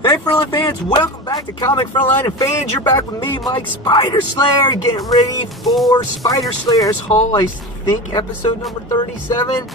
Hey Frontline fans, welcome back to Comic Frontline and fans. You're back with me, Mike Spider Slayer, getting ready for Spider Slayer's Haul, I think episode number 37.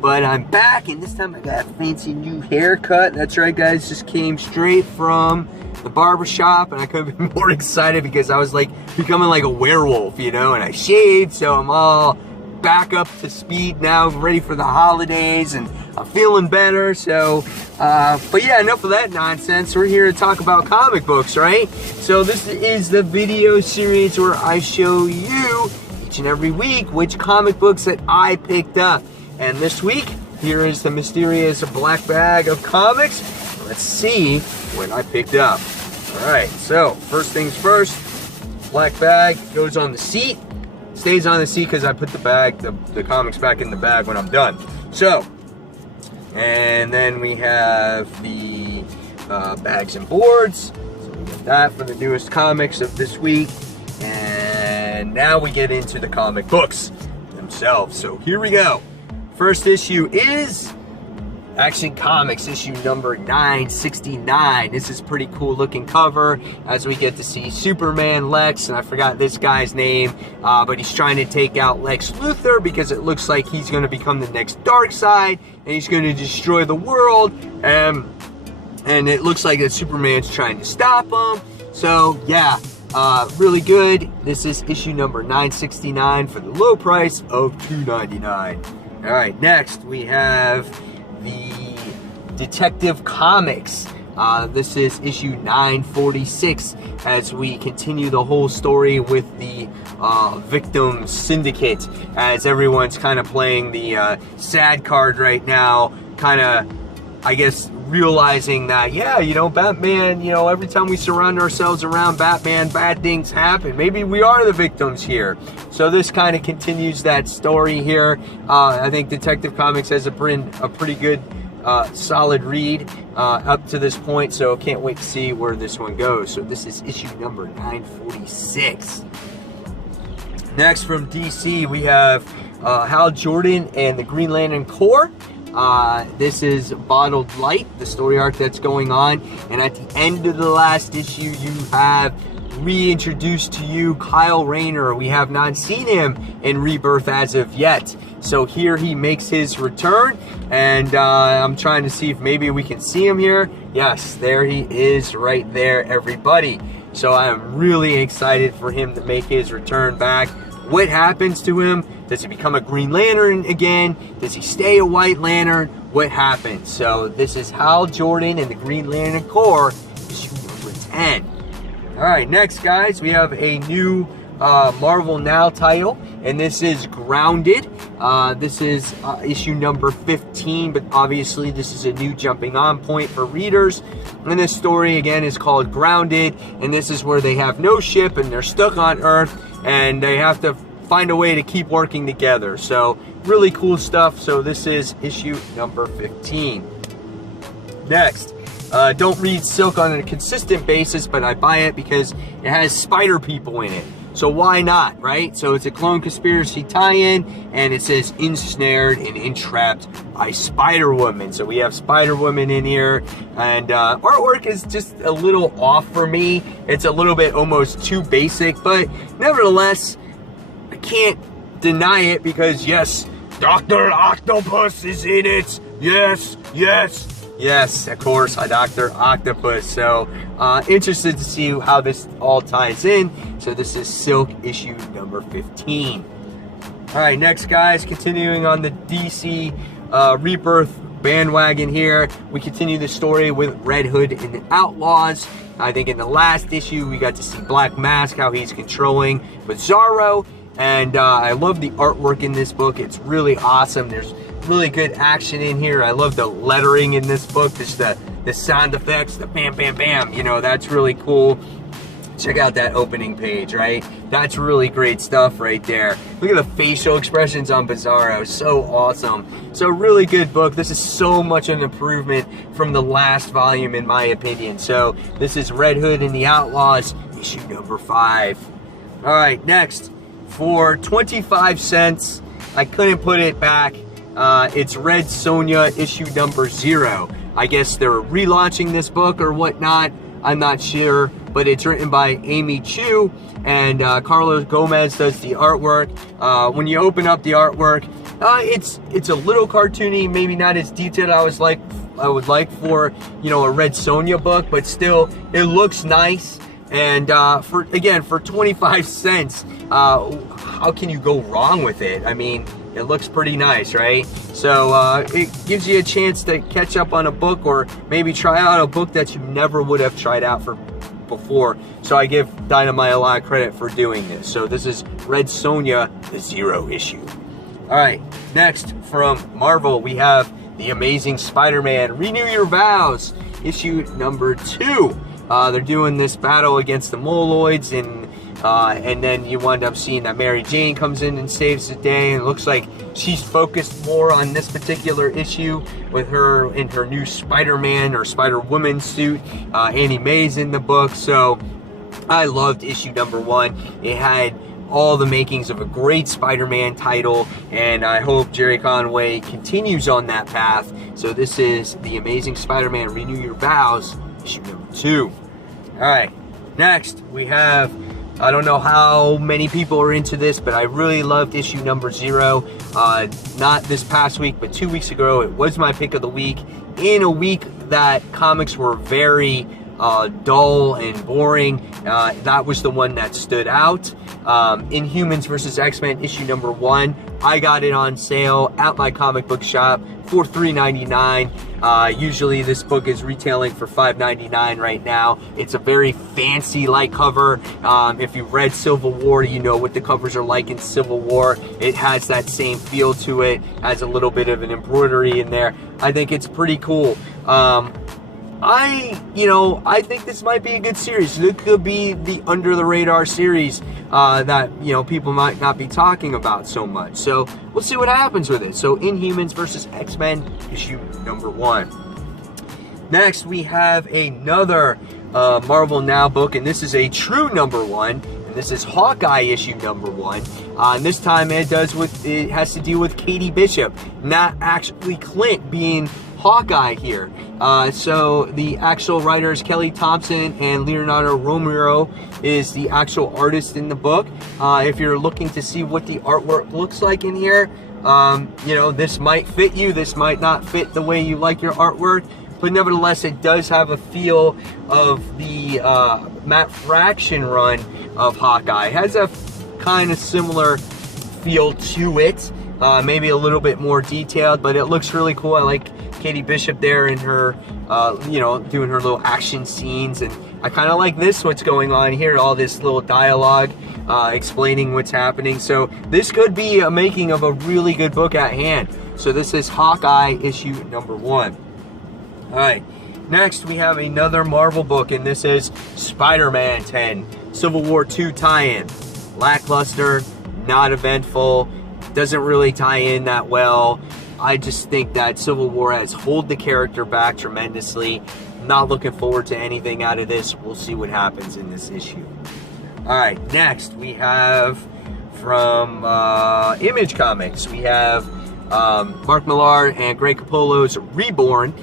But I'm back, and this time I got a fancy new haircut. That's right guys, just came straight from the barber shop, and I couldn't be more excited because I was like becoming like a werewolf, you know, and I shaved, so I'm all back up to speed now, ready for the holidays, and I'm feeling better. So but yeah, enough of that nonsense. We're here to talk about comic books, right? So this is the video series where I show you each and every week which comic books that I picked up. And this week, here is the mysterious black bag of comics. Let's see what I picked up. All right, so first things first, black bag goes on the seat. Stays on the seat because I put the comics back in the bag when I'm done. So, and then we have the bags and boards. So we get that for the newest comics of this week. And now we get into the comic books themselves. So here we go. First issue is Action Comics issue number 969. This is pretty cool looking cover as we get to see Superman Lex, and I forgot this guy's name, but he's trying to take out Lex Luthor because it looks like he's going to become the next Darkseid and he's going to destroy the world, and it looks like that Superman's trying to stop him. So yeah, really good. This is issue number 969 for the low price of $2.99. All right, next we have the Detective Comics. This is issue 946 as we continue the whole story with the Victim Syndicate, as everyone's kind of playing the sad card right now, kind of, I guess, realizing that, yeah, you know, Batman, you know, every time we surround ourselves around Batman, bad things happen. Maybe we are the victims here. So this kind of continues that story here. I think Detective Comics has a pretty good, solid read up to this point, so can't wait to see where this one goes. So this is issue number 946. Next from DC, we have Hal Jordan and the Green Lantern Corps. This is Bottled Light, the story arc that's going on, and at the end of the last issue you have reintroduced to you Kyle Rayner. We have not seen him in Rebirth as of yet, so here he makes his return, and I'm trying to see if maybe we can see him here. Yes, there he is right there, everybody. So I am really excited for him to make his return back. What happens to him? Does he become a Green Lantern again? Does he stay a White Lantern? What happens? So this is Hal Jordan and the Green Lantern Corps, issue number 10. All right, next guys, we have a new Marvel Now title, and this is Grounded. This is issue number 15, but obviously this is a new jumping on point for readers. And this story again is called Grounded, and this is where they have no ship and they're stuck on Earth, and they have to find a way to keep working together. So really cool stuff. So this is issue number 15. Next, don't read Silk on a consistent basis, but I buy it because it has spider people in it. So why not, right? So it's a Clone Conspiracy tie-in, and it says ensnared and entrapped by Spider-Woman. So we have Spider-Woman in here, and artwork is just a little off for me. It's a little bit almost too basic, but nevertheless, I can't deny it because yes, Dr. Octopus is in it. Yes, yes, yes, of course, Dr. Octopus. So interested to see how this all ties in. So this is Silk issue number 15. All right, next guys, continuing on the DC Rebirth bandwagon here, we continue the story with Red Hood and the Outlaws. I think in the last issue we got to see Black Mask, how he's controlling Bizarro, and I love the artwork in this book. It's really awesome. There's really good action in here. I love the lettering in this book, just the sound effects, the bam bam bam, you know, that's really cool. Check out that opening page, right? That's really great stuff right there. Look at the facial expressions on Bizarro, so awesome. So really good book. This is so much an improvement from the last volume in my opinion. So this is Red Hood and the Outlaws, issue number 5. All right, next, for 25 cents, I couldn't put it back. It's Red Sonja issue number 0. I guess they're relaunching this book or whatnot. I'm not sure, but it's written by Amy Chu, and Carlos Gomez does the artwork. When you open up the artwork, it's a little cartoony, maybe not as detailed as I would like for, you know, a Red Sonja book, but still, it looks nice. And for 25 cents, how can you go wrong with it? I mean, it looks pretty nice, right? So it gives you a chance to catch up on a book, or maybe try out a book that you never would have tried out before. So I give Dynamite a lot of credit for doing this. So this is Red Sonja, the 0 issue. All right, next from Marvel, we have The Amazing Spider-Man Renew Your Vows, issue number 2. They're doing this battle against the Moloids, and then you wind up seeing that Mary Jane comes in and saves the day, and it looks like she's focused more on this particular issue with her in her new Spider-Man or Spider-Woman suit. Annie Mae's in the book, so I loved issue number 1. It had all the makings of a great Spider-Man title, and I hope Jerry Conway continues on that path. So this is The Amazing Spider-Man Renew Your Vows, issue number 2. Alright, next we have, I don't know how many people are into this, but I really loved issue number 0. Not this past week, but 2 weeks ago, it was my pick of the week. In a week that comics were very dull and boring, that was the one that stood out. Inhumans vs. X-Men issue number 1. I got it on sale at my comic book shop for $3.99. Usually this book is retailing for $5.99 right now. It's a very fancy light cover. If you've read Civil War, you know what the covers are like in Civil War. It has that same feel to it, has a little bit of an embroidery in there. I think it's pretty cool. I think this might be a good series. It could be the under the radar series that, you know, people might not be talking about so much. So we'll see what happens with it. So Inhumans vs. X-Men issue number 1. Next we have another Marvel Now book, and this is a true number 1. And this is Hawkeye issue number 1. And this time it has to do with Katie Bishop, not actually Clint being Hawkeye here. So the actual writers, Kelly Thompson and Leonardo Romero, is the actual artist in the book. If you're looking to see what the artwork looks like in here, you know, this might fit you, this might not fit the way you like your artwork, but nevertheless it does have a feel of the Matt Fraction run of Hawkeye. It has a kind of similar feel to it, maybe a little bit more detailed, but it looks really cool. I like Katie Bishop there in her, you know, doing her little action scenes, and I kind of like what's going on here, all this little dialogue explaining what's happening. So this could be a making of a really good book at hand. So this is Hawkeye issue number 1. Alright, next we have another Marvel book, and this is Spider-Man 10, Civil War II tie-in. Lackluster, not eventful, doesn't really tie in that well. I just think that Civil War has held the character back tremendously. Not looking forward to anything out of this. We'll see what happens in this issue. Alright, next we have from Image Comics, we have Mark Millar and Greg Capullo's Reborn.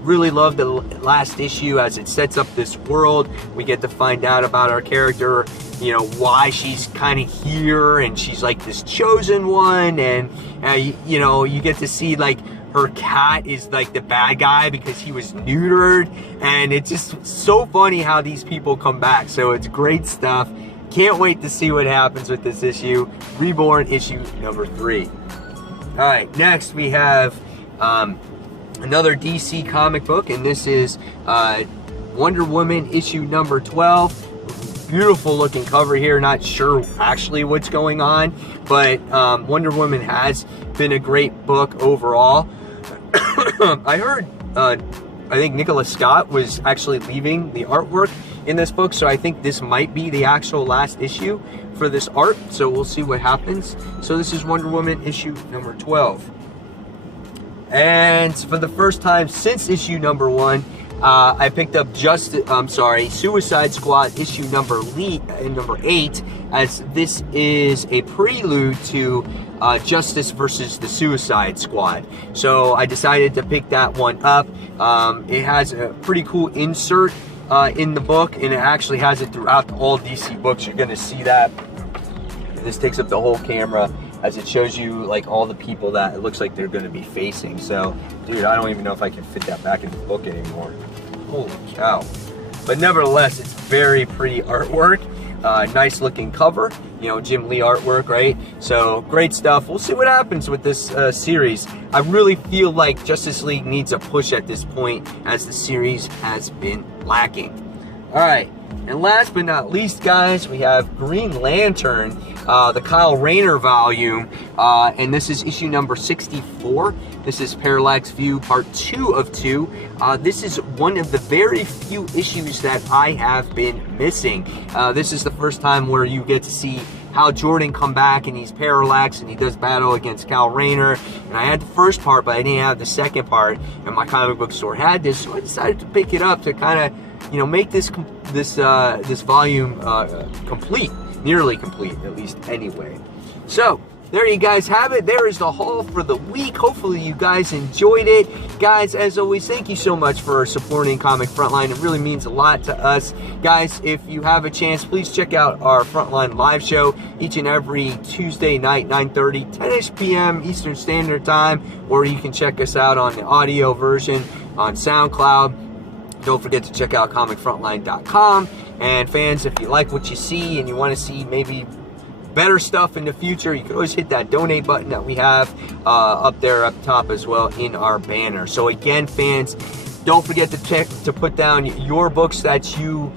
Really love the last issue as it sets up this world. We get to find out about our character, you know, why she's kind of here, and she's like this chosen one, and you know, you get to see like her cat is like the bad guy because he was neutered, and it's just so funny how these people come back. So it's great stuff. Can't wait to see what happens with this issue. Reborn issue number 3. Alright, next we have another DC comic book, and this is Wonder Woman issue number 12. Beautiful looking cover here. Not sure actually what's going on, but Wonder Woman has been a great book overall. I heard, I think Nicholas Scott was actually leaving the artwork in this book, so I think this might be the actual last issue for this art, so we'll see what happens. So this is Wonder Woman issue number 12. And for the first time since issue number 1, I picked up Suicide Squad issue number 8, as this is a prelude to Justice versus the Suicide Squad. So I decided to pick that one up. It has a pretty cool insert in the book, and it actually has it throughout all DC books. You're going to see that. This takes up the whole camera, as it shows you like all the people that it looks like they're going to be facing. So, dude, I don't even know if I can fit that back in the book anymore. Holy cow. But nevertheless, it's very pretty artwork. Nice looking cover, you know, Jim Lee artwork, right? So great stuff. We'll see what happens with this series. I really feel like Justice League needs a push at this point, as the series has been lacking. All right, and last but not least, guys, we have Green Lantern, the Kyle Rayner volume, and this is issue number 64. This is Parallax View part 2 of 2. This is one of the very few issues that I have been missing. This is the first time where you get to see Hal Jordan come back, and he's Parallax, and he does battle against Kyle Rayner. And I had the first part, but I didn't have the second part, and my comic book store had this, so I decided to pick it up to kind of, you know, make this volume complete, nearly complete, at least anyway. So there you guys have it. There is the haul for the week. Hopefully you guys enjoyed it. Guys, as always, thank you so much for supporting Comic Frontline. It really means a lot to us. Guys, if you have a chance, please check out our Frontline live show each and every Tuesday night, 9:30, 10-ish p.m. Eastern Standard Time, or you can check us out on the audio version on SoundCloud. Don't forget to check out comicfrontline.com. And fans, if you like what you see and you want to see maybe better stuff in the future, you can always hit that donate button that we have up there up top as well in our banner. So again, fans, don't forget to put down your books that you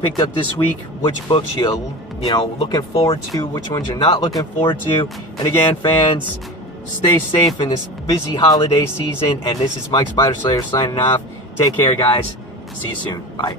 picked up this week, which books you know looking forward to, which ones you're not looking forward to. And again, fans, stay safe in this busy holiday season. And this is Mike Spider Slayer signing off. Take care, guys. See you soon. Bye.